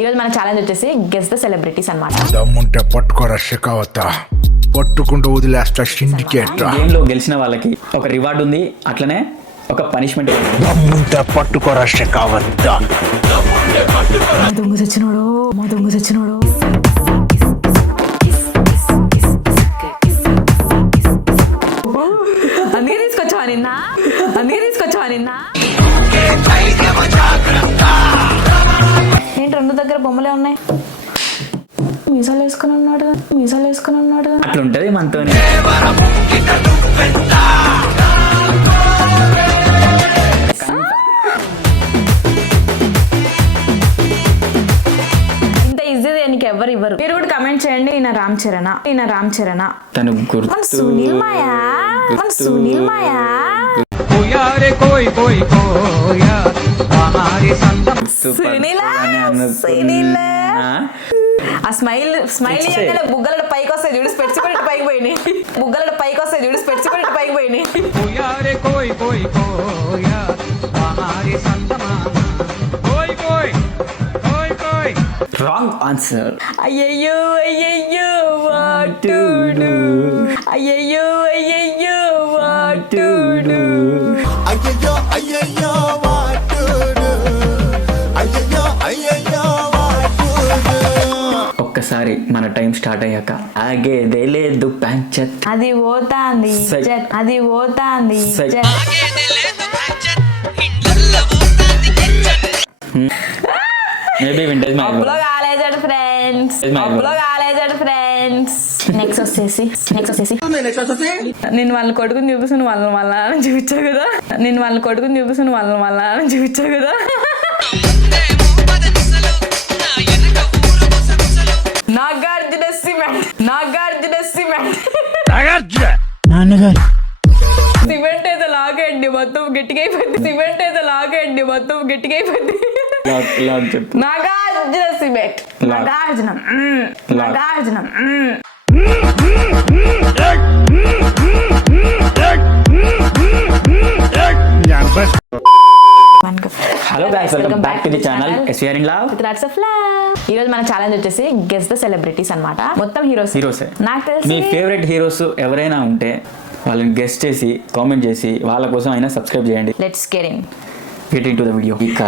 ఈరోజు మన ఛాలెంజ్ వచ్చేసి గెస్ ద సెలబ్రిటీస్ అన్నమాట. దమ్ముంటే పట్టుకోరా షెకావత, పట్టుకుంటూ వదిలేస్తా సిండికేట్. గేమ్ లో గెలిచిన వాళ్ళకి ఒక రివార్డ్ ఉంది, అట్లనే ఒక పనిష్మెంట్. దమ్ముంటే పట్టుకోరా షెకావత. మా దొంగ చచ్చినోడు. అందుకే తీసుకొచ్చావా నిన్న ఏంటి రెండు దగ్గర బొమ్మలే ఉన్నాయి. మీసాలు వేసుకుని ఉన్నాడు. అట్లుంటది మనతోని. ఇంత ఈజీ నీకు ఎవరు ఇవ్వరు. మీరు కూడా కమెంట్ చేయండి. ఈయన రామ్ చరణ్ తను గుర్తు. మన సునీల్ మాయా ఆ స్మైల్ బుగ్గల పైకి వస్తాయి చూడు, స్పెట్స్ పెట్టి పైకి పోయినాయి. Wrong answer. అయ్యయ్యో what to do. అయ్యయ్యో what to do. ఒక్కసారి మన టైం స్టార్ట్ అయ్యాక ఆగేదే లేదు పంచత్. అది పోతాంది మేబీ వింటేజ్ అప్పులో కాలేజాడు ఫ్రెండ్స్. నెక్స్ట్ వచ్చేసి నేను వాళ్ళ కొడుకుని చూపిస్తాను వాళ్ళ చూపించావు కదా. నాగార్జున సిమెంట్ ఏదో లాగండి మొత్తం గట్టిగా అయిపోద్ది. నాగార్జున సిమెంట్. నాగార్జునం. Hello guys, welcome back to the channel SVR in love with lots of love. ఈ రోజు మన ఛాలెంజ్ వచ్చేసి గెస్ ద సెలబ్రిటీస్ అన్నమాట. మొత్తం హీరోసే. నాకు తెలిసి మీ ఫేవరెట్ హీరోస్ ఎవరైనా ఉంటే వాళ్ళని గెస్ట్ చేసి కామెంట్ చేసి వాళ్ళ కోసం అయినా సబ్స్క్రైబ్ చేయండి. Let's get in to the video. ఇక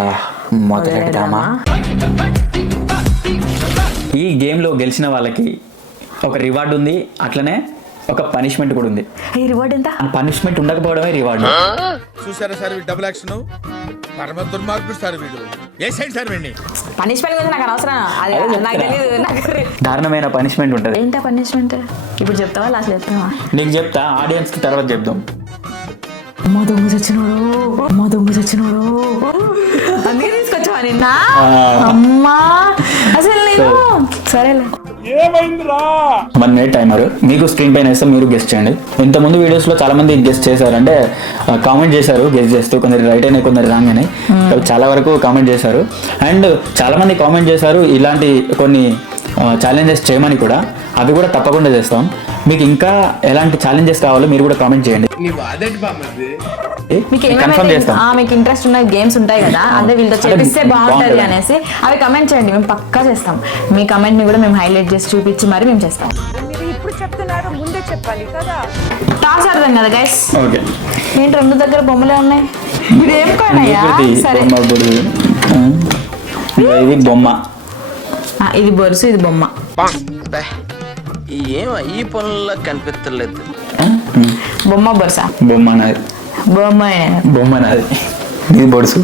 మొదలెడదామా? ఈ గేమ్ లో గెలిచిన వాళ్ళకి ఒక రివార్డ్ ఉంది, అట్లనే ఒక పనిష్మెంట్ కూడా ఉంది. ఈ రివార్డ్ ఎంత? పనిష్మెంట్ ఉండకపోవడమే రివార్డ్. చూసారా సార్ డబుల్ యాక్షన్, పరమ దుర్మార్గుడు సార్ వీడు. ఏ సైడ్ సార్ వీడిని పనిష్మెంట్ గురించి నాకు అనవసరం. నాకు తెలియదు. దారుణమైన పనిష్మెంట్ ఉంటుంది. ఏంటా పనిష్మెంట్? ఇప్పుడు చెప్తావా లాస్ట్ చెప్తావా? నీకు చెప్తా, ఆడియన్స్ కి తర్వాత చెప్దాం. మా దొంగ చచ్చినోడు అందుకే తీసుకొచ్చావా నిన్న? అమ్మా అసలు నేను సరేలే. 1 minute టైమర్ మీకు స్క్రీన్ పైన వేస్తే మీరు గెస్ట్ చేయండి. ఇంతకుముందు వీడియోస్ లో చాలా మంది గెస్ట్ చేశారు, అంటే కామెంట్ చేశారు గెస్ట్ చేస్తూ. కొందరు రైట్ అయినాయి, కొందరు రాంగ్ అయినాయి. చాలా వరకు కామెంట్ చేశారు. అండ్ చాలా మంది కామెంట్ చేశారు ఇలాంటి కొన్ని ఛాలెంజెస్ చేయమని కూడా. అవి కూడా తప్పకుండా చేస్తాం. మీకు ఇంకా ఎలాంటి ఛాలెంజెస్ కావాలో మీరు కూడా కామెంట్ చేయండి. కన్ఫర్మ్ చేస్తాం. మీకు ఇంట్రెస్ట్ ఉన్న గేమ్స్ ఉంటాయి కదా, అదే వీళ్ళతో చేపిస్తే బాగుంటది అనేసి అవి కమెంట్ చేయండి. మేము పక్కా చేస్తాం. మీ కమెంట్ ని కూడా మేము హైలైట్ చేసి చూపించి మరి మేము చేస్తాం. ఇప్పుడు చెప్తున్నారు, ముందే చెప్పాలి కదా. టాస్ ఆడదాం కదా గైస్. ఓకే. ఏంటి రెండు దగ్గర బొమ్మలే ఉన్నాయి. ఇదేం కానయ్యా? సరే, ఇది బొమ్మ, ఇది బొరుసు, ఇది బొమ్మ. ఏం ఈ పనుల్లో కనిపించలేదు. బొమ్మ బొరుసా? బొమ్మ నాది. ఇది బొడుసు.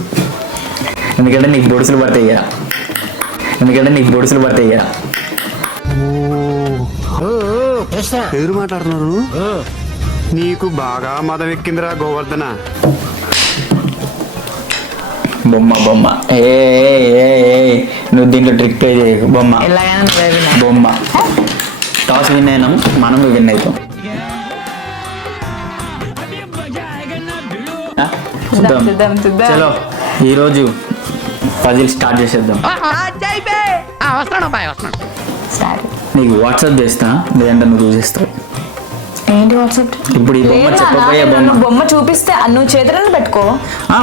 ఎందుకంటే నీకు బొడుసులు పడతాయి కదా. ఎదురు మాట్లాడుతున్నారు. నీకు బాగా మదం ఎక్కిందిరా గోవర్ధన. బొమ్మ ఏ నువ్వు దీంట్లో ట్రిక్ ప్లే చేయకు. బొమ్మ టాస్ విన్ అయినాం, మనం విన్ అవుతాం. చలో ఈరోజు పజిల్ స్టార్ట్ చేసేద్దాం. నీకు వాట్సాప్ చేస్తా, లేదంటే నువ్వు చూసేస్తావు. ఏంటి ఏంటి వాట్సాప్? ఇప్పుడు ఈ బొమ్మ చెప్పబోయే బొమ్మ బొమ్మ చూపిస్తే నువ్వు చేతులను పెట్టుకో.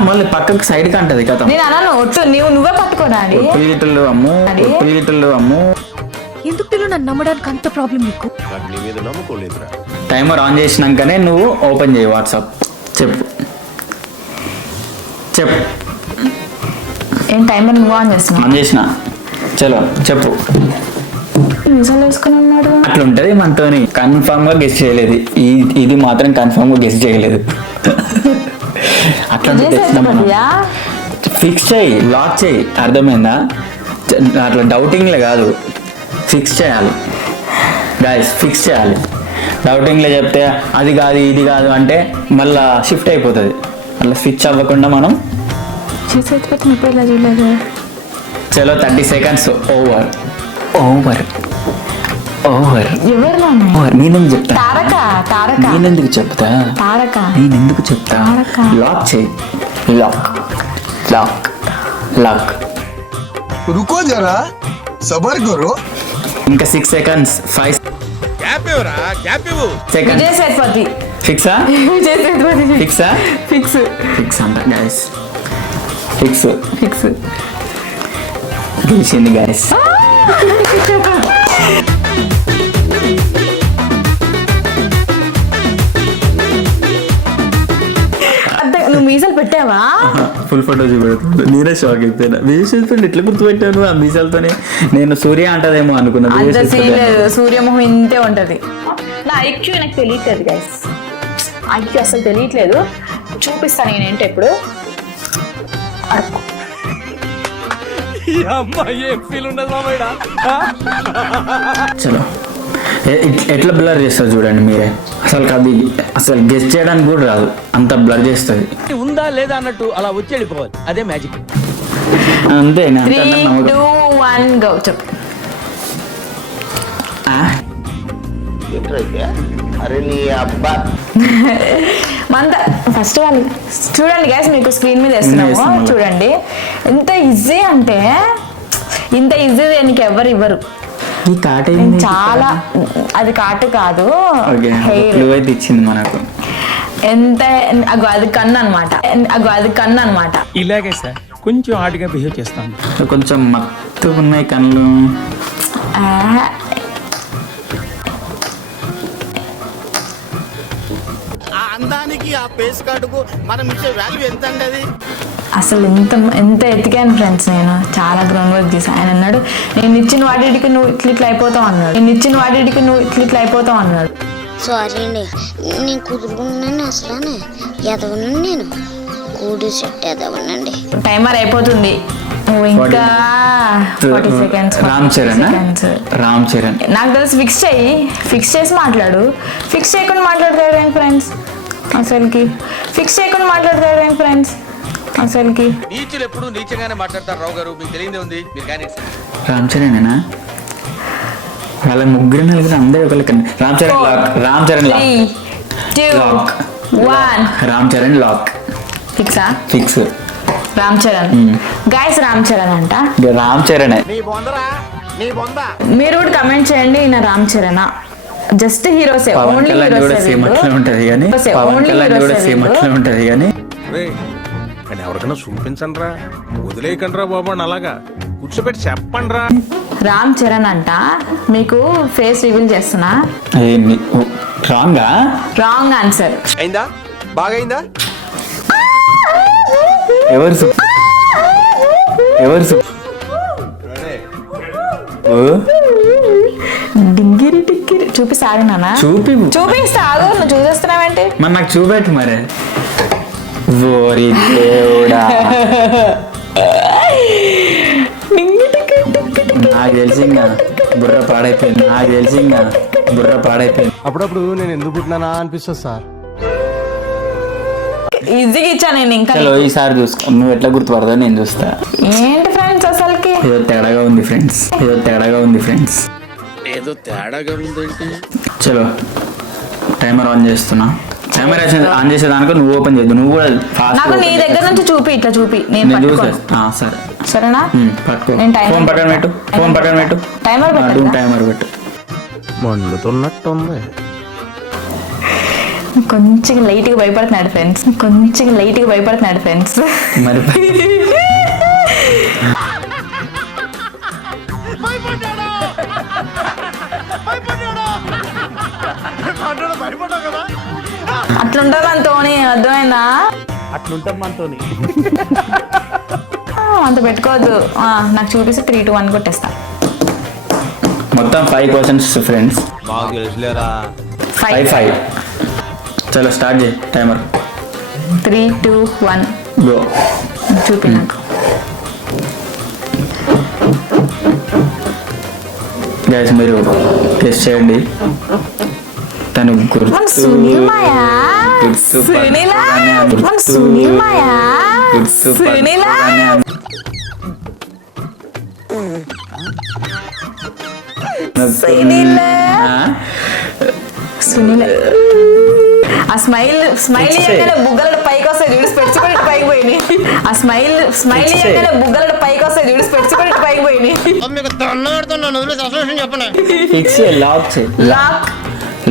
మళ్ళీ పక్కకి సైడ్ కి అంటది కదా. నేను అన్నాను ఒట్టు నువ్వే పట్టుకో డాడీ. ఒత్తిడిలు అమ్ము, ఒత్తిడిలు అమ్ము. ఎందుకు నన్ను నమ్మడానికి అంత ప్రాబ్లం నీకు? టైమర్ ఆన్ చేసినాకనే నువ్వు ఓపెన్ చేయి వాట్సాప్. చెప్పు చెప్పు. ఏం టైమర్ నువ్వు ఆన్ చేస్తున్నావు? ఆన్ చేసిన. చలో చెప్పు. నిజాలు వేసుకుని ఉన్నాడు. అట్లా ఉంటది మనతోని. కన్ఫర్మ్ గా గెస్ చేయలేదు. ఇది మాత్రం కన్ఫర్మ్ గా గెస్ చేయలేదు. అట్లా ఫిక్స్ చేయి, లాక్ చేయి. అర్థమైందా? అట్లా డౌటింగ్లే కాదు, ఫిక్స్ చేయాలి గాయస్, ఫిక్స్ చేయాలి. డౌటింగ్లో చెప్తే అది కాదు ఇది కాదు అంటే మళ్ళా షిఫ్ట్ అయిపోతుంది. మళ్ళీ స్విచ్ అవ్వకుండా మనం చలో 30 seconds over over over over. నేనెందుకు చెప్తా? నేనెందుకు చెప్తా? నేనెందుకు చెప్తా? లాక్ చేయి. Lock lock lock. रुको जरा सबर करो. ఇంకా 6 seconds. 5 గ్యాప్ ఇవ్వరా, గ్యాప్ ఇవ్వు. seconds. విజయ్ సేతుపతి. ఫిక్సా? ఫిక్సా? ఫిక్స్ ఫిక్స్ అంట గైస్. Fix fix. గెలిచింది గైస్. నువ్వు మీసాలు పెట్టావా? ఫుల్ ఫోటో చూపెడుతుంది. నేనే షాక్ అయిపోయినా. విజయ్ ఎట్లా గుర్తుపెట్టాను ఆ మీసాలతోనే? నేను సూర్య అంటదేమో అనుకున్నా. అంత సీన్ లేదు, సూర్యమోహం ఇంతే ఉంటది. నా ఐక్యూ నాకు తెలియట్లేదు గైస్, ఐక్యూ అసలు తెలియట్లేదు. చూపిస్తాను నేనేంటి ఇప్పుడు. చలో ఎట్లా బ్లర్ చేస్తారు చూడండి మీరే. అసలు గెస్ చేయడానికి కూడా రాదు, అంత బ్లర్ చేస్తుంది. ఉందా లేదా అన్నట్టు అలా వచ్చి వెళ్ళిపోవాలి, అదే మ్యాజిక్. అంతే. 3, 2, 1 గో. చెప్పు. అరే నీ అబ్బా. మంద ఫస్ట్ వాళ్ళు చూడండి గైస్, మీకు స్క్రీన్ మీద వేస్తున్నాము చూడండి. ఎంత ఈజీ అంటే ఇంత ఈజీ నీకు ఎవరు ఇవ్వరు. ఈ కాట చాలా, అది కాటు కాదు, హెయిర్ ఇచ్చింది మనకు. ఎంత అది కన్ను అనమాట, అది కన్ను అనమాట. ఇలాగే సార్ కొంచెం హార్డ్గా బిహేవ్ చేస్తాను. కొంచెం మత్తు ఉన్నాయి కళ్ళు. ఆ అందానికి ఆ ఫేస్ కార్డుకు మనం ఇచ్చే వాల్యూ ఎంత అండి అది? అసలు ఎంత ఎతికాను ఫ్రెండ్స్, నేను చాలా గ్రౌండ్ వర్క్ చేశాను. ఆయన అన్నాడు నేను ఇచ్చిన వాటికి నువ్వు ఇట్లా అయిపోతావు అన్నాడు. సారీ అండి, నేను కుదురుకున్నాను. అసలు ఎదవనండి, నేను కూడి చెట్టు ఎదవనండి. టైమర్ అయిపోతుంది. నువ్వు ఇంకా 40 seconds. రామ్ చరణ్ నాకు తెలిసి ఫిక్స్ చేసి మాట్లాడు. ఫిక్స్ చేయకుండా మాట్లాడతాడు ఏంటి ఫ్రెండ్స్ అసలుకి? అసలుకి నీచులు ఎప్పుడు నీచంగానే మాట్లాడతారు రావు గారు, మీకు తెలియదే ఉంది. మీరు కానీ రామ్ చరణేనా? వాళ్ళ ముగ్గురు నలుగురు అందరూ ఒకరికి. రామ్ చరణ్ లాక్. 3, 2, 1. రామ్ చరణ్ లాక్. ఫిక్సా? ఫిక్స్. రామ్ చరణ్ గైస్, రామ్ చరణ్ అంట. రామ్ చరణ్. మీరు కూడా కమెంట్ చేయండి, ఈయన రామ్ చరణ్ జస్ట్ హీరోసే, పవన్ ఓన్లీ కళ్యాణ్ కూడా సేమ్ అట్లా ఉంటది కానీ కానీ ఎవరికైనా చూపించండి రా, వదిలేయకండి రా బాబు అని అలాగా కూర్చోబెట్టి చెప్పండి రా. రామ్ చరణ్ అంట. మీకు ఫేస్ రివీల్ చేస్తున్నా. Wrong answer. అయిందా? బాగైందా? ఎవరు డింగిరి టిక్కిరి చూపిస్తాడు నాన్న. చూపిస్తాడు. నువ్వు చూసేస్తున్నావేంటి? మరి నాకు చూపెట్టు మరి. ఓరి దేవుడా, నాకు తెలిసి ఇంకా బుర్ర పాడైపోయింది. అప్పుడప్పుడు నేను ఎందుకు పుట్టినానా అనిపిస్తుంది సార్. ఈజీగా ఇచ్చా నేను. ఇంకా ఈసారి చూసుకో, నువ్వు ఎట్లా గుర్తుపడతావు నేను చూస్తా. ఏంటి ఫ్రెండ్స్ అసలుకి ఏదో తేడాగా ఉంది ఫ్రెండ్స్. ఏదో తేడాగా ఉందేంటి? చలో టైమర్ ఆన్ చేస్తున్నా. టైమర్ ఆన్ చేసేదానికి నువ్వు ఓపెన్ చేయద్దు. నువ్వు కూడా ఫాస్ట్. నాకు నీ దగ్గర నుంచి ఇట్లా చూపి నేను పట్టుకోను. సరే సరేనా? పట్టుకో. నేను టైమర్ ఫోన్ పక్కన పెట్టు. టైమర్ పెట్టు. మండుతున్నట్టుంది. కొంచెం లైట్గా భయపడుతున్నాడు ఫ్రెండ్స్, కొంచెం లైట్గా భయపడుతున్నాడు ఫ్రెండ్స్. మరి అట్లుంటుంది మనతోని, అర్థమైందా? అట్లుంటాం మనతోని. అంత పెట్టుకోవద్దు. నాకు చూపిస్తే 3, 2, 1 కొట్టేస్తా. మొత్తం 5 క్వశ్చన్స్ ఫ్రెండ్స్. మాకు తెలుసులేరా. 5. చలో స్టార్ట్ చేయి టైమర్. 3, 2, 1 గో. చూపి నాకు. గైస్ మీరు టెస్ట్ చేయండి. తను మన సునీల్ మాయా, సునీలా, మన సునీల్ మాయా, సునీలా. సునీల్ ఆ స్మైల్ ఇయ్యగానే బుగ్గల పైకి వస్తాయి చూడు, స్పెట్స్ కూడా ఇటు పైకి పోయినాయి. ఆ స్మైల్ ఇయ్యగానే బుగ్గల పైకి వస్తాయి చూడు, స్పెట్స్ కూడా ఇటు పైకి పోయినాయి. ఫిక్స్ లాక్ చేయి. Lock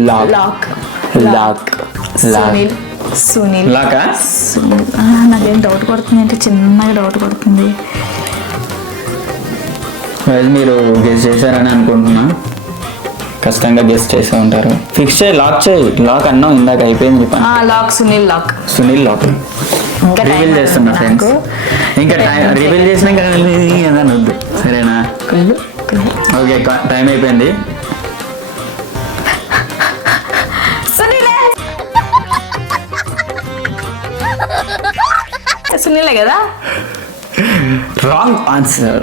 lock lock lock Sunil Sunil లాకా? సునీల్. నాకేం డౌట్ కొడుతుంది అంటే చిన్నగా డౌట్ కొడుతుంది. మీరు గెస్ చేశారని అనుకుంటున్నా, ఖచ్చితంగా గెస్ చేసే ఉంటారు. ఫిక్స్ చేయి, లాక్ చేయి. లాక్ అన్నావు ఇందాక, అయిపోయింది పని. Lock Sunil lock. Sunil lock ఇంకా రివీల్ చేస్తున్నా ఫ్రెండ్స్. ఇంకా రివీల్ చేసినాక ఏదైనా వద్దు, సరేనా? ఓకే టైం అయిపోయింది. సునీలే కదా? Wrong answer.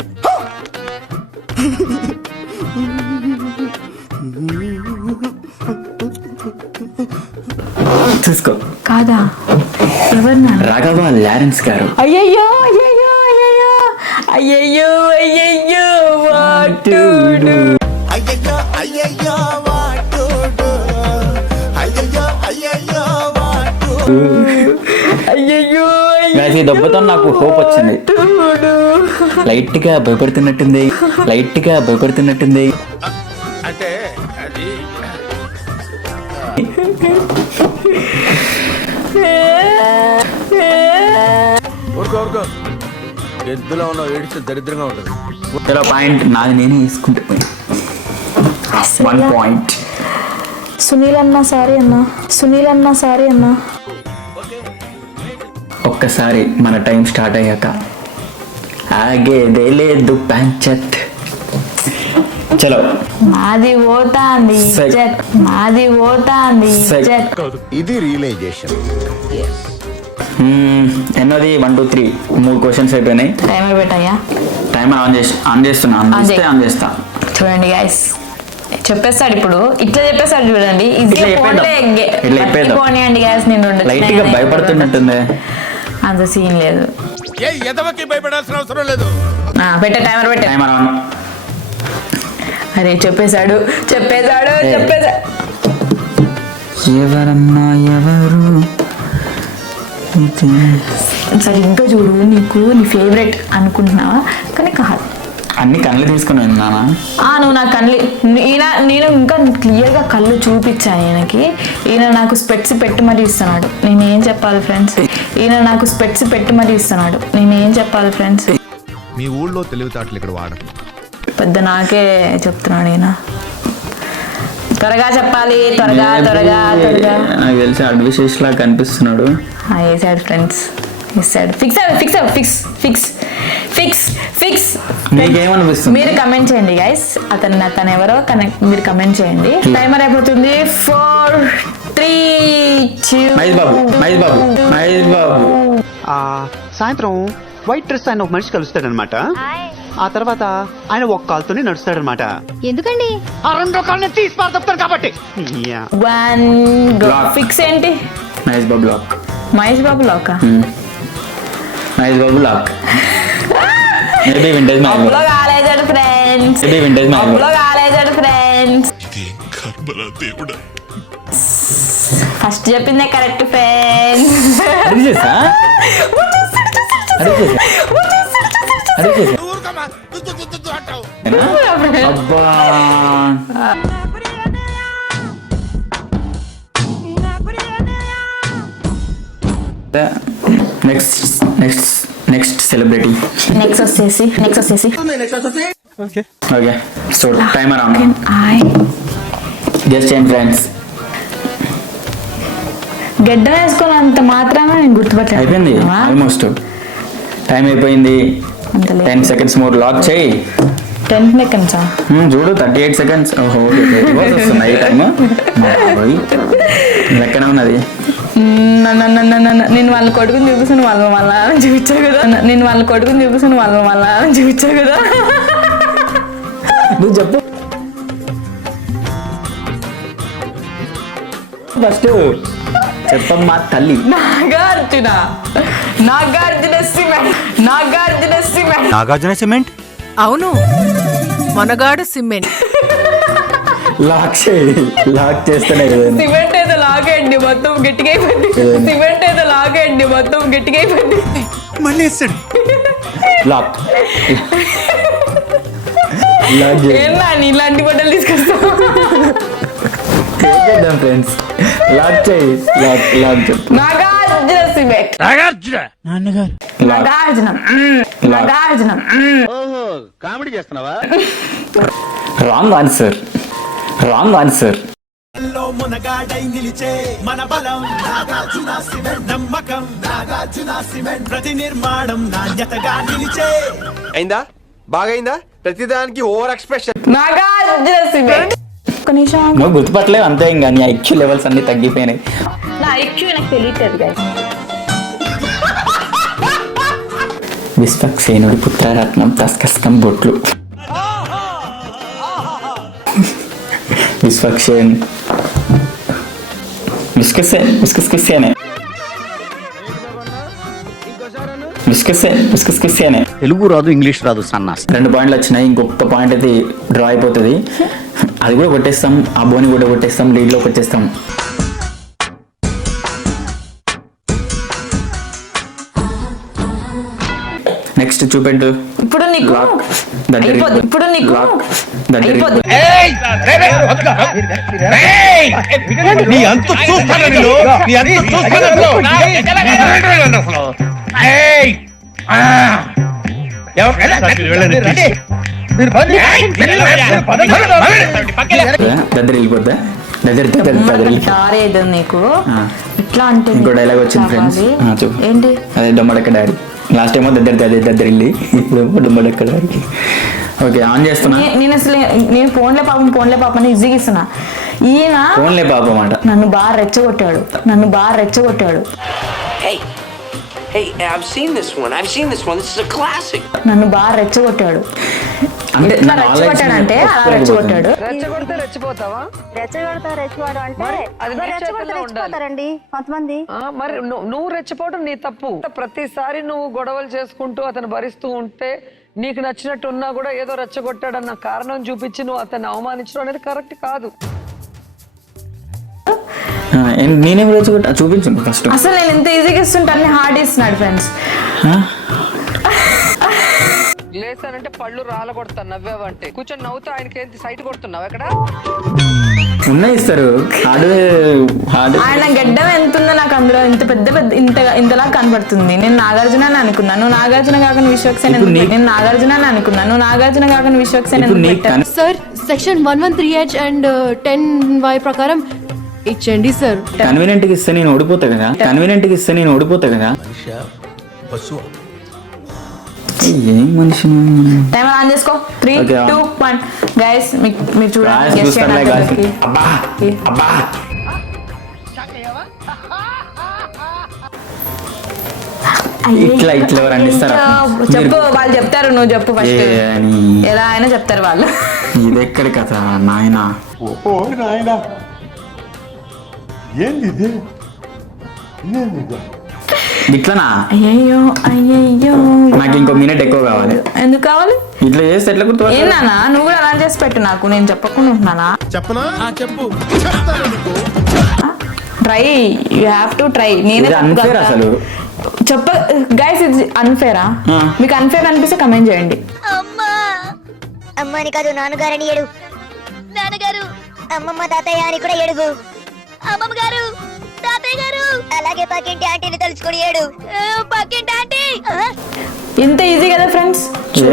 చూసుకో. కాదా? ఎవరన్నా? రాఘవ లారెన్స్ గారు. అయ్యయ్యో అయ్యయ్యో అయ్యయ్యో అయ్యయ్యో అయ్యయ్యో what to do? అయ్యయ్యో అయ్యయ్యో వాటోడు, అయ్యయ్యో అయ్యయ్యో వాటోడు. అయ్యయ్యో ఈ దెబ్బతో నాకు హోప్ వచ్చింది. లైట్ గా భయపడుతున్నట్టుంది, లైట్ గా భయపడుతున్నట్టుంది. అంటే అది ఊరుకో ఎద్దులో ఉన్న ఏడిస్తే దరిద్రంగా ఉంటుంది. ఇలా పాయింట్ నాది నేనే తీసుకుంటే 1 పాయింట్. సునీల్ అన్నా సారీ అన్నా, సునీల్ అన్నా సారీ అన్నా. ఒక్కసారి మన టైం స్టార్ట్ అయ్యాక ఆగేదే లేదు పంచత్. చలో మాది పోతాంది ఇజ్జత్, మాది పోతాంది ఇజ్జత్. ఇది రియలైజేషన్. ఎన్నోది 1, 2, 3 3 క్వశ్చన్స్ అయిపోయినాయి. టైమర్ పెట్టాయా? టైమర్ ఆన్ చేస్తున్నా. ఆన్ చేస్తా. చూడండి గైస్, చెప్పేస్తాడు ఇప్పుడు, ఇట్లా చెప్పేస్తాడు చూడండి. ఇట్లా చెప్పేద్దాం. పోనీయండి గైస్, నేను లైట్ గా భయపడుతున్నట్టుంది. అంత సీన్ లేదు. ఏ ఎదవకి భయపడాల్సిన అవసరం లేదు. పెట్టే టైమర్ పెట్టే. Timer on. అరే చెప్పేశాడు. ఎవరన్నా ఎవరు సరే ఇంకా చూడు, నీకు నీ ఫేవరెట్ అనుకుంటున్నావా? కానీ కాదు. అన్ని కళ్ళు తీసుకుని విన్నానా? నువ్వు నా కళ్ళు, నేను ఇంకా క్లియర్గా కళ్ళు చూపించాను ఈయనకి. ఈయన నాకు స్పెట్స్ పెట్టి మరీ ఇస్తున్నాడు. నేనేం చెప్పాలి ఫ్రెండ్స్? ఈయన నాకు స్పెట్స్ పెట్టి మరీ ఇస్తున్నాడు. నేనేం చెప్పాలి ఫ్రెండ్స్? మీ ఊళ్ళో తెలివితేటలు ఇక్కడ వాడకు. పెద్ద నాకే చెప్తున్నాడు ఈయన. త్వరగా చెప్పాలి, త్వరగా. నాకు తెలిసి అడ్విషేష్ లా కనిపిస్తున్నాడు. ఏ సైడ్ ఫ్రెండ్స్? ఫిక్స్. మీకేమనిపిస్తుంది? మీరు కమెంట్ చేయండి గైస్, అతను ఎవరో మీరు కమెంట్ చేయండి. టైమర్ అయిపోతుంది. 4, 3, 2. మహేష్ బాబు. సాయంత్రం వైట్ డ్రెస్ ఆయన ఒక మనిషి కలుస్తాడనమాట. ఆ తర్వాత ఆయన ఒక కాలుతోనే నడుస్తాడనమాట. ఎందుకండి? ఆ 2 కాళ్ళని తీసి పారుతాడు కాబట్టి. 1 ఫిక్స్ ఏంటి? Mahesh Babu lock. Mahesh Babu lock. Mahesh Babu lock. Maybe vintage Mahesh Babu. కాలేజాడు friends. Maybe vintage Mahesh Babu. కాలేజాడు friends. First చెప్పిందే కరెక్ట్ ఫ్రెండ్స్. ఊరుకోమా, దుద్దు అంటావు. అబ్బా నెక్స్ట్ సెలబ్రిటీ. నెక్స్ట్ వచ్చేసి okay so timer on. Guest చేయండి ఫ్రెండ్స్. గడ్డ వేసుకున్నంత మాత్రాన నేను గుర్తుపట్టాను. అయిపోయింది ఆల్మోస్ట్. టైం అయిపోయింది. 10 seconds మోర్. లాక్ చేయి. 10 seconds చూడు 38 seconds. ఓహో వస్తున్నాయి టైమ్. లెక్కన ఉన్నది. నేను వాళ్ళ కొడుకుని చూపిస్తాను వాళ్ళ చూపించావు కదా. నేను వాళ్ళ కొడుకుని చూపిస్తాను వాళ్ళ చూపించావు కదా. నువ్వు చెప్పు ఫస్ట్. చెప్పమ్మా తల్లి. నాగార్జున సిమెంట్. అవును, మనగాడు సిమెంట్. లాక్ చేయి. లాక్ చేస్తేనే కదా. సిమెంట్ ఏదో లాగండి మొత్తం గట్టిగా అయిపోయింది. సిమెంట్ ఏదో లాగండి మొత్తం గట్టిగా అయిపోయింది. మళ్ళీ వేస్తాడు. లాక్. లాక్ చేయి. ఏనా ఇలాంటి బట్టలు తీసుకొస్తావు. ఫ్రెండ్స్ లాక్ చేయి. లాక్ చెప్పు. నాగార్జున సిమెంట్. నాగార్జున. కామెడీ చేస్తున్నావా? Wrong answer. మునగాడై నిలిచే మన బలం నాగార్జున సిమెంట్. నమ్మకం నాగార్జున సిమెంట్. ప్రతి నిర్మాణం నాణ్యతగా నిలిచే. అయిందా? బాగైందా? ప్రతిదానికి ఓవర్ ఎక్స్ప్రెషన్. నాగార్జున సిమెంట్. ఒక్క నిమిషం. నువ్వు గుర్తుపట్టలేవు అంతే. ఇంకా నీ ఐక్యూ లెవెల్స్ అన్ని తగ్గిపోయినాయి. నా ఐక్యూ నాకు తెలియట్లేదు guys. విశ్వక్సేనుడి పుత్రరత్నం తస్కస్కం బొట్లు. విశ్వక్సేన్ తెలుగు రాదు, ఇంగ్లీష్ రాదు సన్నాస్. 2 పాయింట్లు వచ్చినాయి. ఇంకొక పాయింట్ అయితే డ్రా అయిపోతుంది. అది కూడా కొట్టేస్తాం. ఆ బోని కూడా కొట్టేస్తాం. లీడ్లోకి వచ్చేస్తాం. నెక్స్ట్ చూపెట్టు. ఇప్పుడు నీకు అయిపోద్ది. ఇప్పుడు నీకు అయిపోద్ది. నీ అంత చూస్తాను నేను. నీ అంత దగ్గర వెళ్ళిపోద్దా? సారీ ఏదో నీకు ఇట్లా అంటే ఇంకో డైలాగ్ వచ్చింది ఫ్రెండ్స్. ఏంటి? అదే డొమ్మడక్క డాడీ. లాస్ట్ ఏమో దగ్గరెళ్ళి ఇప్పుడు డొమ్మడక్క డాడీ. ఓకే ఆన్ చేస్తున్నా. నేను అసలు నేను ఫోన్లే పాపం అని ఈజీగా ఇస్తున్నా. ఈయన ఫోన్లే పాపం అంట. నన్ను బాగా రెచ్చగొట్టాడు. నన్ను బాగా రెచ్చగొట్టాడు. అంటే ఎట్లా రెచ్చగొట్టాడంటే అలా రెచ్చగొట్టాడు. రెచ్చిపోతారండి కొంతమంది. మరి నువ్వు రెచ్చిపోవడం నీ తప్పు. ప్రతిసారి నువ్వు గొడవలు చేసుకుంటూ అతను భరిస్తూ ఉంటే నీకు నచ్చినట్టు ఉన్నా కూడా ఏదో రెచ్చగొట్టాడన్న కారణం చూపించి నువ్వు అతన్ని అవమానించడం అనేది కరెక్ట్ కాదు. నేనేం రెచ్చగొట్టా చూపించు ఫస్ట్. అసలు నేను ఎంత ఈజీగా ఇస్తుంటే అన్ని హార్డ్ ఇస్తున్నాడు ఫ్రెండ్స్. లేసానంటే పళ్ళు రాల కొడతాను నవ్వావంటే. కూర్చొని నవ్వుతా ఆయనకి ఏంటి సైట్ కొడుతున్నావు ఎక్కడ? ఉన్నాయి ఇస్తారు. ఆయన గడ్డం ఎంత ఉందో నాకు అందులో ఇంత ఇంతలా కనబడుతుంది. నేను నాగార్జున అని అనుకున్నాను. నాగార్జున కాకుండా Vishwaksen. Sir section 113H and 10Y ప్రకారం ఇచ్చండి సార్. కన్వీనియంట్ కి ఇస్తే నేను ఓడిపోతా కదా. ఏం మనిషి. టైమర్ ఆన్ చేసుకో. 3, 2, 1 గైస్ మీరు చూడండి. ఇట్లా ఎవరన్నా ఇస్తారా? చెప్పు. వాళ్ళు చెప్తారు, నువ్వు చెప్పు ఫస్ట్. ఎలా అయినా చెప్తారు వాళ్ళు. ఇది ఎక్కడి కథ నాయనా? ఇట్లనా? అయ్యో నాకు ఇంకో మినిట్ ఎక్కువ కావాలి. ఎందుకు కావాలి? ఇట్లా చేస్తే ఎట్లా గుర్తు? ఏంటన్నా నువ్వు కూడా అలా చేసి పెట్టు నాకు. నేను చెప్పకుండా ఉంటున్నానా? చెప్పనా? చెప్పు. Try. You have to try. నేనే అన్ఫేర్ అసలు. చెప్ప గైస్ ఇది అన్ఫేరా? మీకు అన్ఫేర్ అనిపిస్తే కమెంట్ చేయండి. అమ్మని కాదు నాన్నగారని ఏడు. నాన్నగారు అమ్మమ్మ తాతయ్య అని కూడా ఏడుగు. అమ్మమ్మ గారు తాతయ్య గారు అలాగే పక్కింటి ఆంటీని తలుచుకొని ఏడు. పక్కింటి ఆంటీ. ఇంత ఈజీ కదా ఫ్రెండ్స్.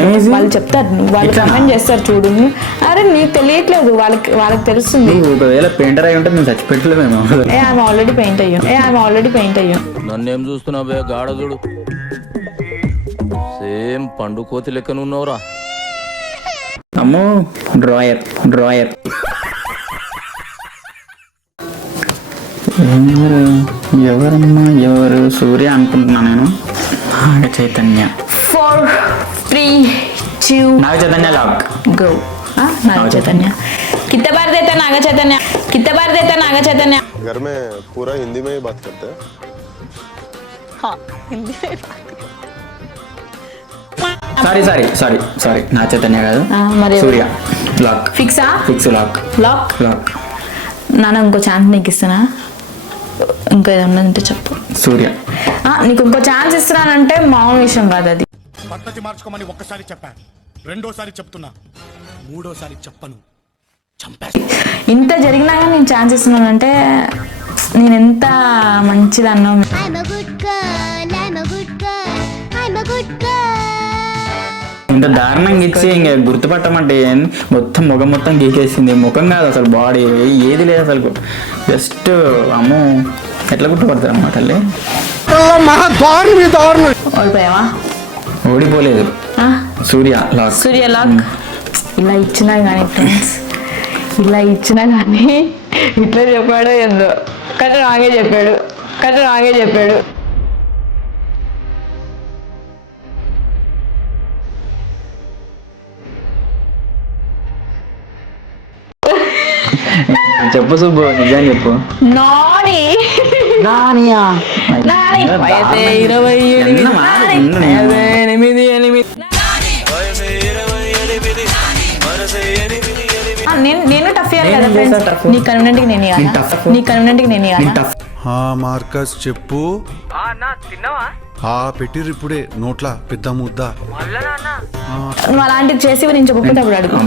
ఏం easy? వాళ్ళు చెప్తారు, వాళ్ళు ఇట్లనా? కమెంట్ చేస్తారు చూడు. అరే నీకు తెలియట్లేదు, వాళ్ళకి తెలుస్తుంది. నువ్వు ఒకవేళ పెయింటర్ అయి ఉంటే మేము చచ్చిపెట్టలేమేమో. ఐఎమ్ ఆల్రెడీ పెయింట్ అయ్యాను. నన్నేం చూస్తున్నావే గాఢ చూడు, సేమ్ పండు కోతి లెక్కన ఉన్నావురా. అమ్మో డ్రాయర్ ఎవరు సూర్య అనుకుంటున్నా నేను. నాగ చైతన్య 4, 3, 2, నాగ చైతన్య లాక్. go. नाग चैतन्य कितना बार देता नागा चैतन्य. घर में पूरा हिंदी में ही बात करते हैं. సారీ నా చైతన్య కాదు, మరి సూర్య లాక్. Fix lock. నాన్న ఇంకో ఛాన్స్ నీకు ఇస్తున్నా. ఇంకా ఏదన్నా ఉంటే చెప్పు. సూర్య నీకు ఇంకో ఛాన్స్ ఇస్తున్నానంటే మామూలు విషయం కాదు అది. పద్ధతి మార్చుకోమని ఒక్కసారి చెప్పాను, రెండోసారి చెప్తున్నా, మూడోసారి చెప్పను. ఇంత జరిగినా కానీ నేను ఛాన్స్ ఇస్తున్నానంటే నేను ఎంత మంచిదన్నా. ఇంత దారుణంగా ఇచ్చి ఇంకా గుర్తుపట్టమంటే మొత్తం మొత్తం గీకేసింది. ముఖం కాదు అసలు, బాడీ ఏది లేదు అసలు. జస్ట్ అమ్మో ఎట్లా గుర్తుపడతారు అన్నమాట. ఓడిపోయావా? ఓడిపోలేదు. సూర్య లాక్. ఇలా ఇచ్చినా కానీ ఫ్రెండ్స్, ఇట్లా చెప్పాడో ఏందో. కట్ట నాగే చెప్పాడు. చెప్పు సుబ్బు, నిజం చెప్పు. నాని వయసే 28. నేను టఫ్ ఇయ్యాలి కదా ఫ్రెండ్స్. నీ కన్వీనెంట్ కి నేను ఇవ్వాలా? మార్కస్ చెప్పు. పెట్టిర్రు ఇప్పుడే నోట్ల పెద్ద ముద్ద. నువ్వు అలాంటివి చేసి నేను చెప్పకపోతే అప్పుడు అడుగు.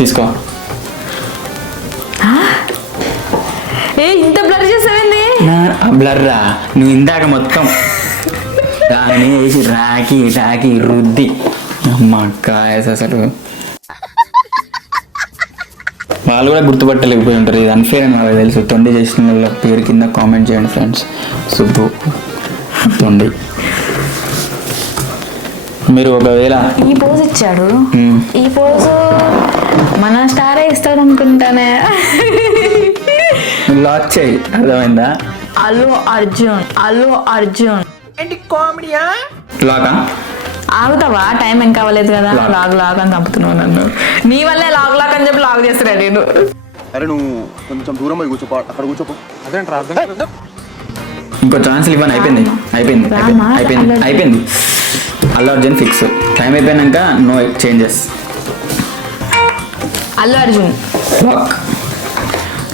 తీసుకో. ఇంత బ్లర్ చేసావేంది? బ్లర్రా నువ్వు ఇందాక మొత్తం దాన్ని వేసి రాకి రుద్ది అమ్మ కాయస్. అసలు వాళ్ళు కూడా గుర్తుపట్టలేకపోయి ఉంటారు. ఇది అన్ఫేర్ అని వాళ్ళకి తెలుసు. తొండి చేసిన వాళ్ళ పేరు కింద కామెంట్ చేయండి ఫ్రెండ్స్. సుబ్బు తొండి. మీరు ఒకవేళ ఈ పోజ్ ఇచ్చాడు, ఈ పోజు మన స్టారే ఇస్తాడు అనుకుంటానే. లాక్ చేయి, అర్థమైందా? అల్లు అర్జున్ ఏంటి కామెడీయా? లాకా ఆగుతావా? టైం ఏం కావలేదు కదా. లాగ్ అని చంపుతున్నావు నన్ను. నీ వల్లే లాగ్ అని చెప్పి లాగ్ చేస్తున్నాడు నేను. అరే నువ్వు కొంచెం దూరం పోయి కూర్చోపో, అక్కడ కూర్చోపో. ఇంకో ఛాన్స్ ఇవ్వను. అయిపోయింది. అల్లు అర్జున్ ఫిక్స్. టైం అయిపోయినాక no changes. Allu Arjun lock.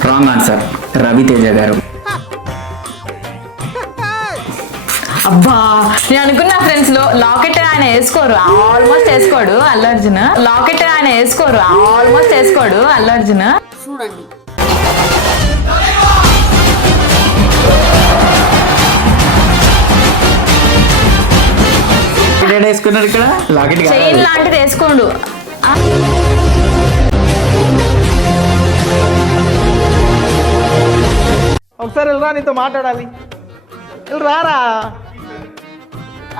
Wrong answer, Raviteja గారు. అబ్బా నేను అనుకున్నా ఫ్రెండ్స్ లో లాకెట్ ఆయన వేసుకోడు ఆల్మోస్ట్ అల్లు అర్జున్. చూడండి వేసుకున్నాడు ఇక్కడ లాకెట్ చైన్ లాంటిది వేసుకోండు. ఒకసారి వెళ్ళరా, నీతో మాట్లాడాలి. రారా.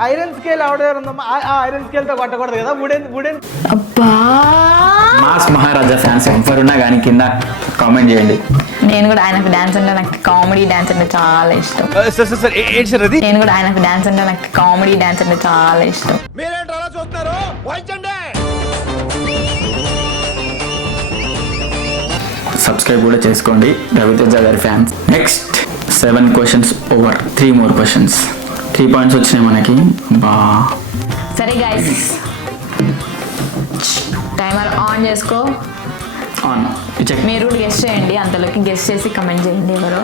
ఐరన్ స్కేల్ ఆవిడెవరుందమ్మా? ఐరన్ స్కేల్ తో కొట్టకూడదు కదా. వుడెన్. అబ్బా మాస్ మహారాజా ఫ్యాన్స్ ఎవరున్నా కానీ కింద కామెంట్ చేయండి. నేను కూడా ఆయనకు డాన్స్ అంటే, నాకు కామెడీ డాన్స్ అంటే చాలా ఇష్టం. మీరేంటి అలా చూస్తున్నారు? వాయించండి. సబ్స్క్రైబ్ కూడా చేసుకోండి రవితేజ గారి fans. Next 7 questions over. 3 more questions. 3 points వచ్చినాయి మనకి. బా సరే గైస్, టైమర్ ఆన్ చేసుకో. ఆన్. మీరు గెస్ట్ చేయండి, అంతలోకి గెస్ట్ చేసి కమెంట్ చేయండి ఎవరో.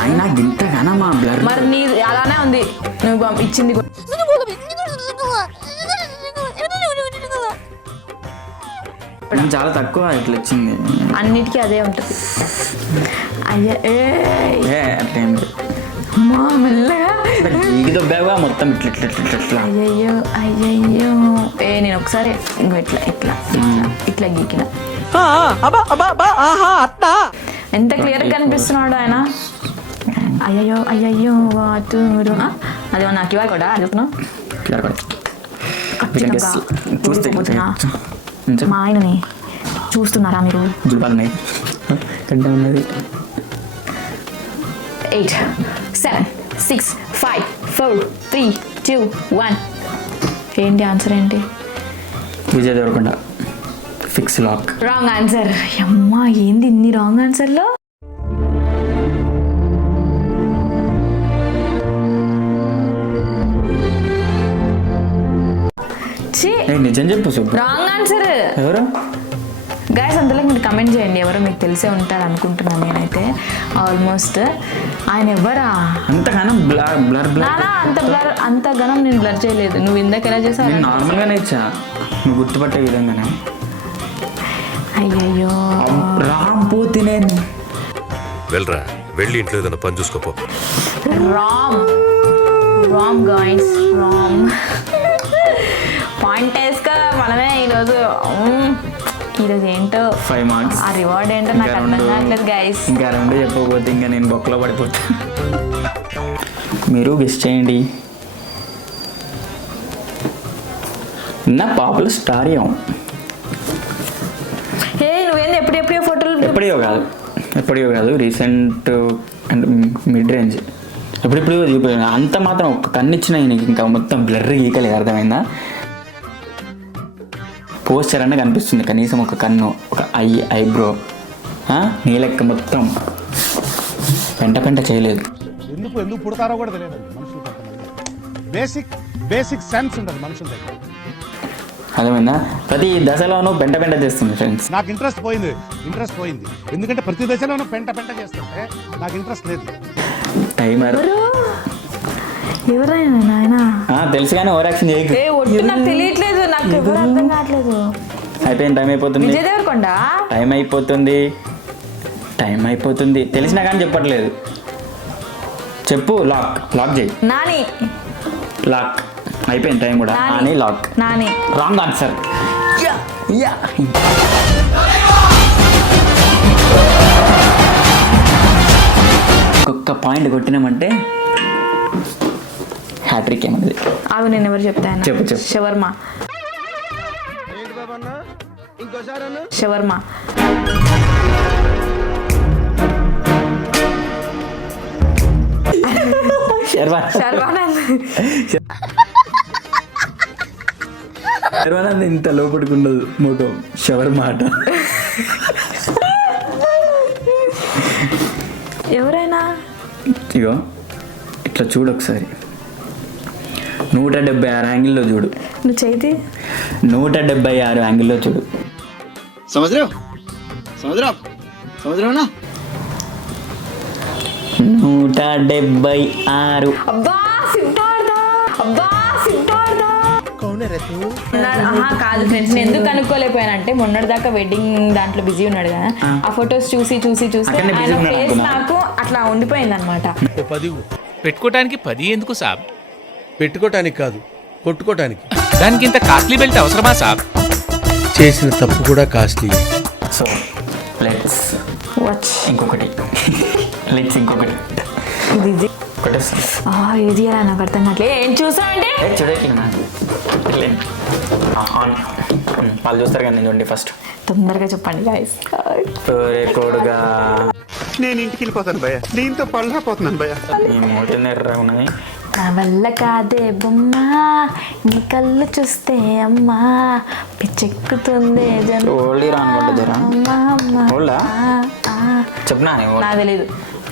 ఆయన గింతగానా మా బ్లర్. మరి నీ అలానే ఉంది, నువ్వు ఇచ్చింది కూడా. చాలా తక్కువ ఇట్లా వచ్చింది. అన్నిటికీ అదే ఉంటుంది. అయ్యా అట్లేం అమ్మా మెల్లగా. ఇది దొబ్బాగా మొత్తం ఇట్లా ఇట్లా ఇట్లా ఇట్లా అయ్యయ్యో అయ్యయ్యో. నేను ఒకసారి ఇంకో ఇట్లా ఇట్లా ఇట్లా గీకిన. ఎంత క్లియర్ గా కనిపిస్తున్నాడు ఆయన. అయ్యయ్యో అయ్యయ్యో వాటూరు. అది నాకు ఇవ్వాలి కూడా అడుగుతున్నావు. మా ఆయనని చూస్తున్నారా మీరు? కంటే ఉన్నది 8 7 6 5 4 3 2 1. ఏంటి ఆన్సర్ ఏంటి? Vijay Deverakonda. Fix lock. Wrong answer. అమ్మా ఏంది ఇన్ని రాంగ్ ఆన్సర్లో? నిజం చెప్పు సుబ్బు. Wrong answer. ఎవరు గైస్ అందులో మీరు కమెంట్ చేయండి, ఎవరో మీకు తెలిసే ఉంటారు అనుకుంటున్నాను నేనైతే. ఆల్మోస్ట్ ఆయన ఎవరా? అంతగానం బ్లర్ బ్లర్ బ్లర్ అంత గణం నేను బ్లర్ చేయలేదు. నువ్వు ఇందాక ఎలా చేసావు? నేను నార్మల్గానే ఇచ్చా, నువ్వు గుర్తుపట్టే విధంగానే. అయ్యయ్యో రాకపోతే నేను వెళ్ళరా, వెళ్ళి ఇంట్లో ఏదైనా పని చూసుకోపో. రామ్ గాయ్స్ రామ్. పాయింట్ వేసుకో మనమే ఈరోజు ఏంటో 5 మార్క్స్. ఆ రివార్డ్ ఏంటో నాకు అర్థం కావట్లేదు గైస్. ఇంకా 2 చెప్పకపోతే ఇంకా నేను బొక్కలో పడిపోతా. మీరు గెస్ చేయండి. నా పాపులర్ స్టార్ ఏమో. నువ్వేంది ఎప్పుడెప్పుడో ఫోటోలు? ఎప్పుడో కాదు రీసెంట్ అండ్ మిడ్ రేంజ్. ఎప్పుడెప్పుడు చూపించాను అంత మాత్రం ఒక్క కన్ను ఇచ్చిన నీకు ఇంకా మొత్తం బ్లర్ గీకలేదు. అర్థమైందా? పోస్టర్ అన్న కనిపిస్తుంది కనీసం ఒక కన్ను, ఒక ఐబ్రో. నీ లెక్క మొత్తం పెంట చేయలేదు. ఎందుకు పుడతారో కూడా తెలియదు మనుషులు. బేసిక్ సెన్స్ ఉంటుంది మనుషుల దగ్గర. అర్థమైందా? ప్రతి దశలోనూ పెంట చేస్తుంది ఫ్రెండ్స్. నాకు ఇంట్రెస్ట్ పోయింది. ఎందుకంటే ప్రతి దశలోనూ పెంట చేస్తుంటే నాకు ఇంట్రెస్ట్ లేదు. టైమర్. ఎవరైనా నాయన తెలుసు కానీ ఓవర్ యాక్షన్ చేయకు. నాకు తెలియట్లేదు, నాకు ఎవరు అర్థం కావట్లేదు. అయిపోయింది, టైం అయిపోతుంది. విజయ్ దేవరకొండ. టైం అయిపోతుంది తెలిసినా కానీ చెప్పట్లేదు. చెప్పు. లాక్ చేయి. నాని. లాక్ అయిపోయింది టైం కూడా. Nani lock. Nani wrong answer. ఒక్క పాయింట్ కొట్టినామంటే హ్యాట్రిక్ ఏమన్నది. అవి నేను ఎవరు చెప్తాను? చెప్పు. షవర్మ. షవర్మ. శర్వానంద్ ఇంత లోపడుకుండదు ముఖం. షవర్మ ఆట. ఎవరైనా ఇగో ఇట్లా చూడు ఒకసారి. 176 యాంగిల్లో చూడు. నువ్వు చేతి 176 యాంగిల్లో చూడు. సముద్రం 176. అబ్బా కాదు ఫ్రెండ్స్, నేను ఎందుకు కనుక్కోలేకపోయానంటే మొన్నటి దాకా వెడ్డింగ్ దాంట్లో బిజీ ఉన్నాడు కదా, ఆ ఫొటోస్ చూసి ఆయన ఫేస్ నాకు అట్లా ఉండిపోయింది అనమాట. పెట్టుకోవటానికి 10 ఎందుకు సాబ్? పెట్టుకోవటానికి కాదు, కొట్టుకోవటానికి. దానికి ఇంత కాస్ట్లీ బెల్ట్ అవసరమా సాబ్? చేసిన తప్పు కూడా కాస్ట్లీ. సో లెట్స్ ఇంకొకటి. ఇది నాకు అర్థం కావట్లేదు. ఏం చూసానంటే వాళ్ళు చూస్తారు కానీ నేను చూడండి ఫస్ట్. తొందరగా చెప్పండి గాయ్స్. కోడుగా నేను ఇంటికి వెళ్ళిపోతాను భయ్య, దీంతో పళ్ళపోతున్నాను భయ్య. ఉన్నాయి. నా వల్ల కాదే బొమ్మ, నీ కళ్ళు చూస్తే అమ్మా పిచ్చెక్కుతుంది. చెప్పనా? నాకు తెలీదు.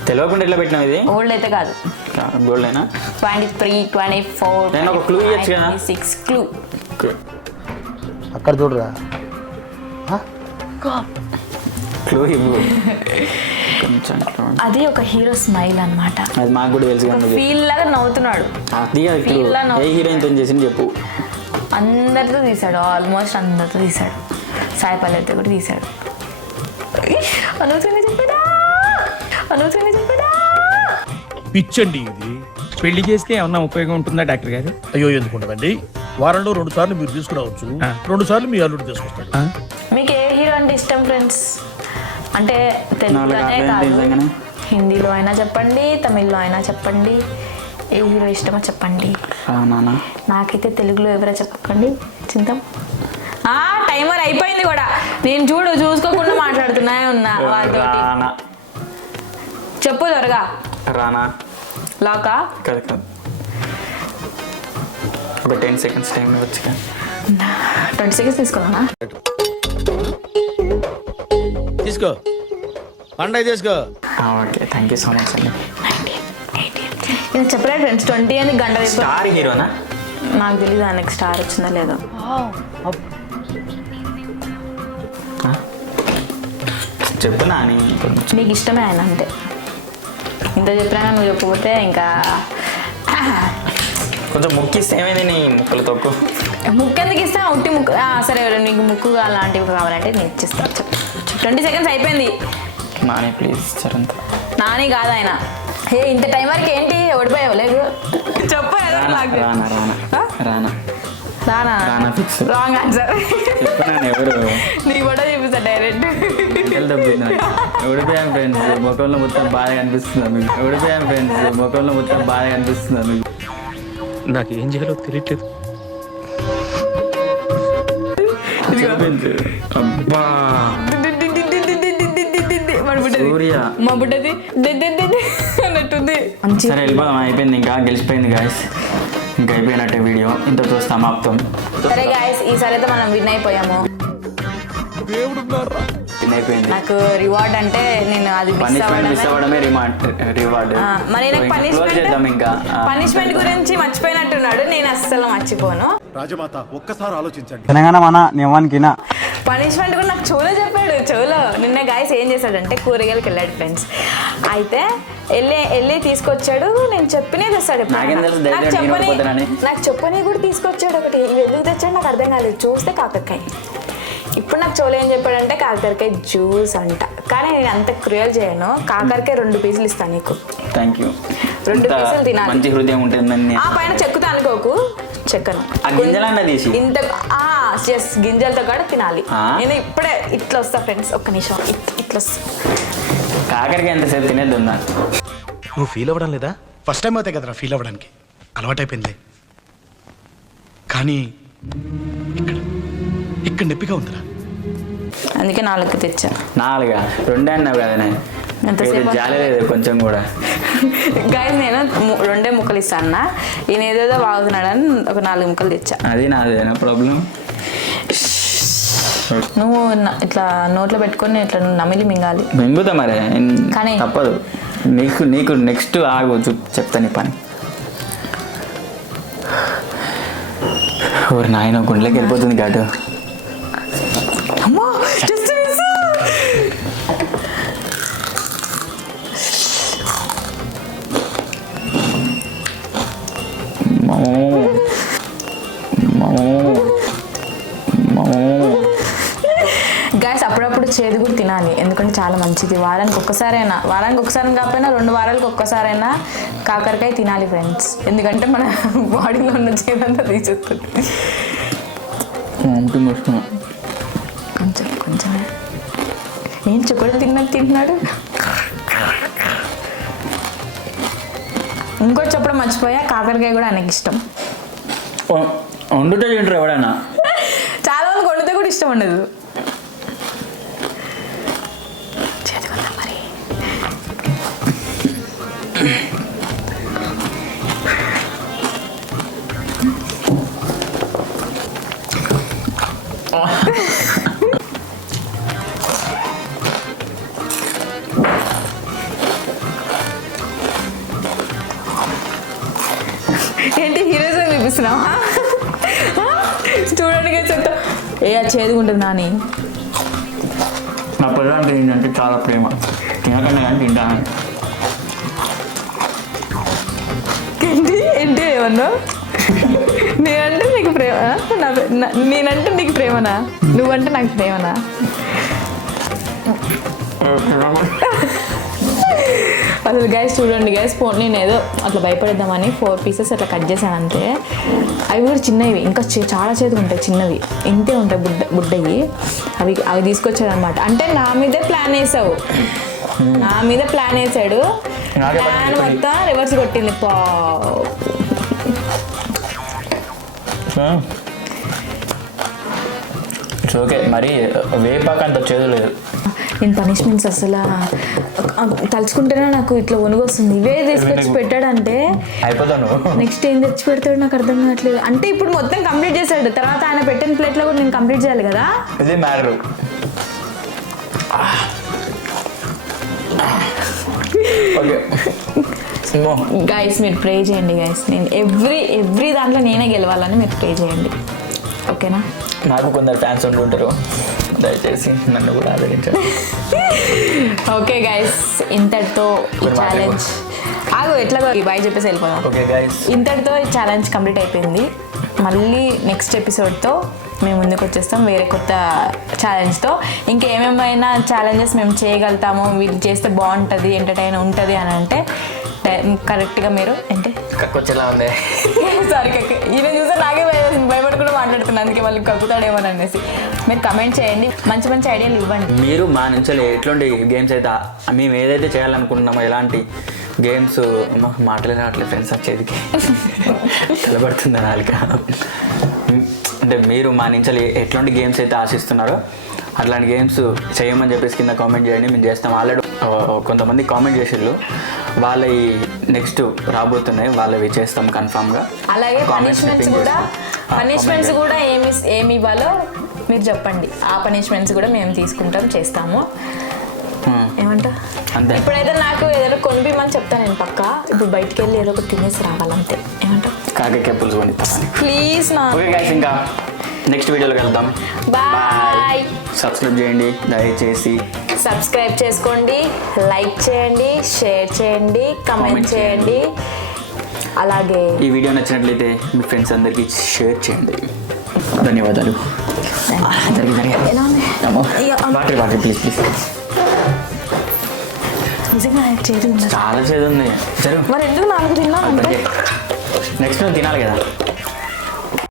తెలియకుండా ఎట్లా పెట్టినావు ఇది? ఓల్డ్ అయితే కాదు. గోల్డ్ అయినా 23, 24, నేను ఒక క్లూ ఇవ్వచ్చు కదా. 26 క్లూ. అక్కడ చూడరా. క్లూ ఇవ్వు కొంచెం. అది ఒక హీరో స్మైల్ అన్నమాట. అది మాకు కూడా తెలుసు కానీ ఫీల్ లాగా నవ్వుతున్నాడు. ఏ హీరోయిన్ తో చేసింది చెప్పు. అందరితో తీసాడు, ఆల్మోస్ట్ అందరితో తీసాడు. సాయి పల్లవితో కూడా తీసాడు. పిచ్చండి ఇది. పెళ్లి చేస్తే ఏమన్నా ఉపయోగం ఉంటుందా డాక్టర్ గారు? అయ్యో ఎందుకు ఉండదండి, వారంలో 2 సార్లు మీరు తీసుకురావచ్చు, 2 సార్లు మీ అల్లుడు తీసుకొస్తాడు. మీకు ఏ హీరో అంటే ఇష్టం ఫ్రెండ్స్? అంటే నాలుగు తెలుగులోనే ఆటలు కాదు, నిజంగానే. హిందీలో అయినా చెప్పండి, తమిళ్లో అయినా చెప్పండి, ఏ హీరో ఇష్టమో చెప్పండి. నాన్న నాకైతే తెలుగులో ఎవరో చెప్పకండి, చింతం. టైమర్ అయిపోయింది కూడా, నేను చూసుకోకుండా మాట్లాడుతున్నా ఉన్నా వాళ్ళతోటి. రానా. చెప్పు త్వరగా. రానా లాకా కాదు ఒక 10 seconds టైం ఇవ్వచ్చు. 20 seconds తీసుకున్నానా? తీసుకో పండగ తీసుకో. Okay thank you so much అండి. నేను చెప్పలేదు ఫ్రెండ్స్, 20 అని గంట వేసుకో. స్టార్ హీరోనా? నాకు తెలీదు ఆయనకి స్టార్ వచ్చిందా లేదో. చెప్తున్నా అని నీకు ఇష్టమే ఆయన అంటే. ఇంత చెప్పినా నువ్వు చెప్పకపోతే ఇంకా కొంచెం ముక్కిస్తే ఏమైంది నీ ముక్కలు తొక్కు. ముక్కు ఎందుకు ఇస్తా? ఉట్టి ముక్కు. సరే నీకు ముక్కు అలాంటివి కావాలంటే నేను ఇచ్చిస్తాను. 20 seconds అయిపోయింది. నాని ప్లీజ్ చరంత. నాని కాదు ఆయన. ఇంత టైం వరకు ఏంటి ఓడిపోయావు? లేదు చెప్పు. రానా రానా ఫిక్స్. Wrong answer. చెప్పినాను ఎవరు నీ కూడా చూపిస్తా డైరెక్ట్. ఓడిపోయాం ఫ్రెండ్స్, ముఖంలో మొత్తం బాగా కనిపిస్తుందా మీకు? ఓడిపోయాం ఫ్రెండ్స్, ముఖంలో మొత్తం బాగా కనిపిస్తుందా మీకు? నాకు ఏం చేయాలో తెలియట్లేదు. చెప్పింది. అబ్బా సూర్య మా బుడ్డది అన్నట్టుంది. సరే వెళ్ళిపోదాం, అయిపోయింది, ఇంకా గెలిచిపోయింది గాయస్, ఇంకా అయిపోయినట్టే వీడియో, ఇంతతో సమాప్తం. సరే గాయస్, ఈసారి అయితే మనం విన్ అయిపోయాము. అయిపోయింది. నాకు రివార్డ్ అంటే నేను అది మిస్ అవ్వడమే రివార్డ్. మరి నాకు చేద్దాం ఇంకా. పనిష్మెంట్ గురించి మర్చిపోయినట్టున్నాడు. నేను అస్సలు మర్చిపోను. రాజమాత ఒక్కసారి ఆలోచించండి. పనిష్మెంట్ కూడా నాకు చెవులో చెప్పాడు. చెవులో నిన్న గాయస్ ఏం చేశాడంటే కూరగాయలకు వెళ్ళాడు ఫ్రెండ్స్. అయితే వెళ్ళి తీసుకొచ్చాడు. నేను చెప్పినే తెస్తాడు. నాకు చెప్పని కూడా తీసుకొచ్చాడు ఒకటి. ఇవి ఎందుకు తెచ్చాడు నాకు అర్థం కాలేదు. చూస్తే కాకరకాయ. ఇప్పుడు నాకు చెవులు ఏం చెప్పాడంటే కాకరకాయ జ్యూస్ అంట. కానీ నేను అంత క్రూయల్ చేయను. కాకరకాయ 2 పీసులు ఇస్తాను నీకు. Thank you. 2 పీసులు తినాలి. మంచి హృదయం ఉంటుందని. ఆ పైన చెక్కుతా అనుకోకు, చెక్కను. ఇంత గింజలతో కూడా తినాలి. నేను ఇప్పుడే ఇట్లా వస్తా ఫ్రెండ్స్, ఒక్క నిమిషం ఇట్లా వస్తా. కాకరకాయ ఎంతసేపు తినేద్దా? నువ్వు ఫీల్ అవ్వడం లేదా? ఫస్ట్ టైం అవుతాయి కదరా ఫీల్ అవ్వడానికి, అలవాటైపోయింది. కానీ ఇక్కడ నొప్పిగా ఉందిరా. అందుకే 4 తెచ్చా. 4 2 అన్నావు కదా, నేను జాలేదు కొంచెం కూడా. గాయస్ నేను 2 ముక్కలు ఇస్తాను. ఈయన ఏదేదో బాగుతున్నాడని ఒక 4 ముక్కలు తెచ్చా. అది నాదేనా ప్రాబ్లం? నువ్వు ఇట్లా నోట్లో పెట్టుకొని ఇట్లా నమిలి మింగాలి. మింగుతా మరి, కానీ తప్పదు. నీకు నెక్స్ట్ ఆగు చెప్తా నీ పని. ఓరి నాయన, గుండెలోకి వెళ్ళిపోతుంది ఘాటు. అమ్మా జస్ట్ మిస్. గాయస్ అప్పుడప్పుడు చేదు కూడా తినాలి, ఎందుకంటే చాలా మంచిది. వారానికి ఒక్కసారి కాకపోయినా 2 వారాలకు ఒక్కసారైనా కాకరకాయ తినాలి ఫ్రెండ్స్. ఎందుకంటే మన బాడీలో ఉన్న చేదంతా తీసేస్తుంది. కొంచెమే ఏం చెక్కలు తింటున్నాడు. ఇంకోటి చెప్పడం మర్చిపోయా, కాకరకాయ కూడా ఆయనకి ఇష్టం. వండుతే తింటారు ఎవడైనా. చాలా మందికి వండితే కూడా ఇష్టం ఉండదు. ఏంటి హీరోస్ చూపిస్తున్నావా? స్టూడెంట్గా చెప్తా చేదుకుంటుంది నాని. నా పిల్లలకి ఏంటంటే చాలా ప్రేమ, తినకుండా కానీ తింటాను. ఏంటి ఏమన్నా? నేనంటే నీకు ప్రేమ, నేనంటే నీకు ప్రేమనా? నువ్వంటే నాకు ప్రేమనా? అసలు గైస్ చూడండి గైస్, నేను ఏదో అట్లా భయపడేద్దామని 4 పీసెస్ అట్లా కట్ చేశాను అంతే. అవి కూడా చిన్నవి, ఇంకా చాలా చేతులు ఉంటాయి చిన్నవి, ఇంతే ఉంటాయి బుడ్డవి. అవి తీసుకొచ్చాడు అనమాట. అంటే నా మీదే ప్లాన్ వేసావు, నా మీద ప్లాన్ వేసాడు. ప్లాన్ మొత్తం రివర్స్ కొట్టింది. It's okay. మరి వేపాక అంత చేదు లేదు. నేను పనిష్మెంట్స్ అసలు తలుచుకుంటేనే నాకు ఇట్లా వణుగు వస్తుంది. ఇవే తీసుకొచ్చి పెట్టాడంటే అయిపోతాను. నెక్స్ట్ ఏం తెచ్చి పెడతాడు నాకు అర్థం కావట్లేదు. అంటే ఇప్పుడు మొత్తం కంప్లీట్ చేశాడు, తర్వాత ఆయన పెట్టిన ప్లేట్లో కూడా నేను కంప్లీట్ చేయాలి కదా. ఇది మ్యాటర్. గైస్ మీరు ప్రే చేయండి గైస్, నేను ఎవ్రీ దాంట్లో నేనే గెలవాలని మీరు ప్రే చేయండి, ఓకేనా? నాకు కొందరు ఫ్యాన్స్ ఉంటుంటారు, దయచేసి నన్ను కూడా ఆదరించండి. ఓకే గైస్, ఇంతటితో ఈ ఛాలెంజ్ ఎట్లా బాయ్ చెప్పేసి వెళ్ళిపోదాం. ఓకే గైస్, ఇంతటితో ఈ ఛాలెంజ్ కంప్లీట్ అయిపోయింది. మళ్ళీ నెక్స్ట్ ఎపిసోడ్తో మేము ముందుకు వచ్చేస్తాం వేరే కొత్త ఛాలెంజ్తో. ఇంకేమేమైనా ఛాలెంజెస్ మేము చేయగలుగుతామో, వీళ్ళు చేస్తే బాగుంటుంది, ఎంటర్టైన్ ఉంటుంది అని అంటే కరెక్ట్గా మీరు అంటే కక్కొచ్చేలా ఉంది. సారీ కక్క, ఈయన చూస్తే నాకే భయపడకుండా మాట్లాడుతున్నాను, అందుకే వాళ్ళు కక్కుతాడేమో అనేసి. మీరు కమెంట్ చేయండి, మంచి మంచి ఐడియాలు ఇవ్వండి. మీరు మా నుంచి ఎట్లాంటి గేమ్స్ అయితే మేము ఏదైతే చేయాలనుకుంటున్నామో ఎలాంటి గేమ్స్ మాటలే రావట్లేదు ఫ్రెండ్స్, వచ్చేదికి నిలబడుతుంది నాలుక. అంటే మీరు మా నుంచి ఎట్లాంటి గేమ్స్ అయితే ఆశిస్తున్నారో అట్లాంటి గేమ్స్ చేయమని చెప్పేసి కింద కామెంట్ చేయండి, మేము చేస్తాం. ఆల్రెడీ కొంతమంది కామెంట్ చేసేళ్ళు, వాళ్ళవి నెక్స్ట్ రాబోతున్నాయి, వాళ్ళవి చేస్తాం కన్ఫామ్గా. అలాగే పనిష్మెంట్స్ కూడా ఏమి ఇవ్వాలో మీరు చెప్పండి, ఆ పనిష్మెంట్స్ కూడా మేము తీసుకుంటాం, చేస్తాము. ఏమంటా అంతే. ఇప్పుడైతే నాకు ఏదైనా కొనిపిమని చెప్తాను నేను పక్క. ఇప్పుడు బయటికి వెళ్ళి ఏదో ఒకటి తినేసి రావాలంతే. ఏమంటా కాకరకాయ పులుసు కొని ప్లీజ్ నా. ఓకే గైస్, ఇంకా నెక్స్ట్ వీడియోలో వెళ్దాం. బాయ్. సబ్స్క్రైబ్ చేయండి దయచేసి. సబ్స్క్రైబ్ చేసుకోండి, లైక్ చేయండి, షేర్ చేయండి, కమెంట్ చేయండి. అలాగే ఈ వీడియో నచ్చినట్లయితే మీ ఫ్రెండ్స్ అందరికీ షేర్ చేయండి. ధన్యవాదాలు. Water please please. నిజంగా చేదు ఉందా? చాలా చేదు ఉంది. మరి ఎందుకు 4 తిన్నా? నెక్స్ట్ నువ్వు తినాలి కదా.